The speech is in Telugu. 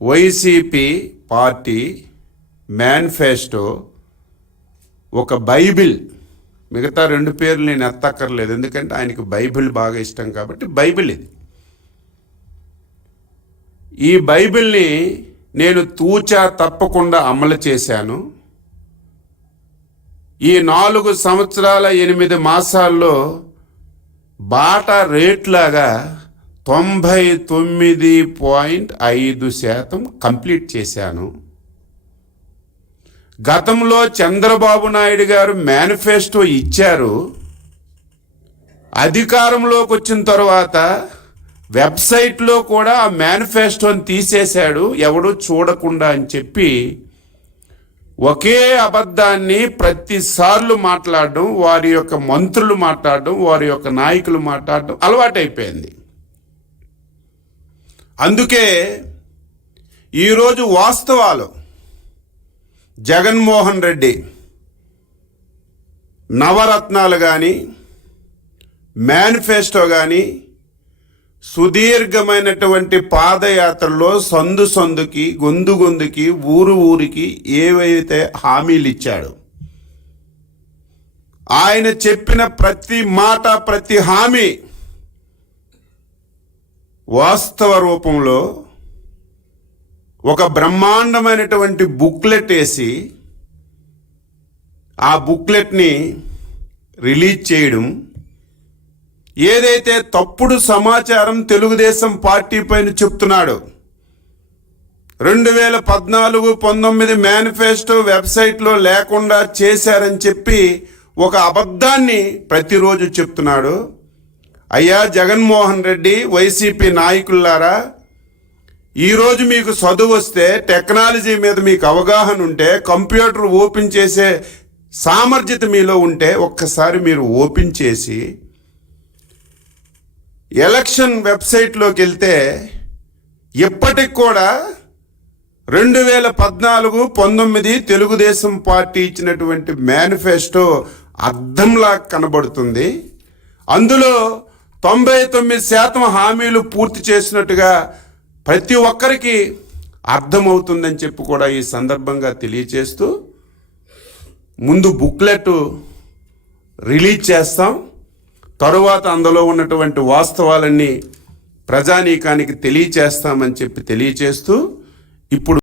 వైసీపీ పార్టీ మేనిఫెస్టో ఒక బైబిల్. మిగతా రెండు పేర్లు నేను ఎత్తక్కర్లేదు, ఎందుకంటే ఆయనకి బైబిల్ బాగా ఇష్టం కాబట్టి బైబిల్ ఇది. ఈ బైబిల్ని నేను తూచా తప్పకుండా అమలు చేశాను. ఈ 4 సంవత్సరాల 8 మాసాల్లో బాటా రేట్లాగా 99.5% కంప్లీట్ చేశాను. గతంలో చంద్రబాబు నాయుడు గారు మేనిఫెస్టో ఇచ్చారు. అధికారంలోకి వచ్చిన తర్వాత వెబ్సైట్లో కూడా ఆ మేనిఫెస్టోని తీసేశాడు, ఎవడూ చూడకుండా అని చెప్పి ఒకే అబద్ధాన్ని ప్రతిసార్లు మాట్లాడడం, వారి యొక్క మంత్రులు మాట్లాడడం, వారి యొక్క నాయకులు మాట్లాడడం అలవాటైపోయింది. అందుకే ఈరోజు వాస్తవాలు జగన్మోహన్ రెడ్డి నవరత్నాలు కానీ మేనిఫెస్టో కానీ సుదీర్ఘమైనటువంటి పాదయాత్రలో సందుకి గొంతుకి ఊరికి ఏవైతే హామీలు ఇచ్చాడో ఆయన చెప్పిన ప్రతి మాట ప్రతి హామీ వాస్తవ రూపంలో ఒక బ్రహ్మాండమైనటువంటి బుక్లెట్ వేసి ఆ బుక్లెట్ని రిలీజ్ చేయడం, ఏదైతే తప్పుడు సమాచారం తెలుగుదేశం పార్టీ పైన చెప్తున్నాడో 2014-19 మేనిఫెస్టో వెబ్సైట్లో లేకుండా చేశారని చెప్పి ఒక అబద్ధాన్ని ప్రతిరోజు చెప్తున్నాడు. అయ్యా జగన్మోహన్ రెడ్డి, వైసీపీ నాయకులారా, ఈరోజు మీకు చదువు వస్తే, టెక్నాలజీ మీద మీకు అవగాహన ఉంటే, కంప్యూటర్ ఓపెన్ చేసే సామర్థ్యత మీలో ఉంటే ఒక్కసారి మీరు ఓపెన్ చేసి ఎలక్షన్ వెబ్సైట్లోకి వెళ్తే ఇప్పటికి కూడా 2014-19 తెలుగుదేశం పార్టీ ఇచ్చినటువంటి మేనిఫెస్టో అర్థంలా కనబడుతుంది. అందులో 99% హామీలు పూర్తి చేసినట్టుగా ప్రతి ఒక్కరికి అర్థమవుతుందని చెప్పి కూడా ఈ సందర్భంగా తెలియచేస్తూ ముందు బుక్లెట్ రిలీజ్ చేస్తాం, తరువాత అందులో ఉన్నటువంటి వాస్తవాలన్నీ ప్రజానీకానికి తెలియచేస్తామని చెప్పి తెలియచేస్తూ ఇప్పుడు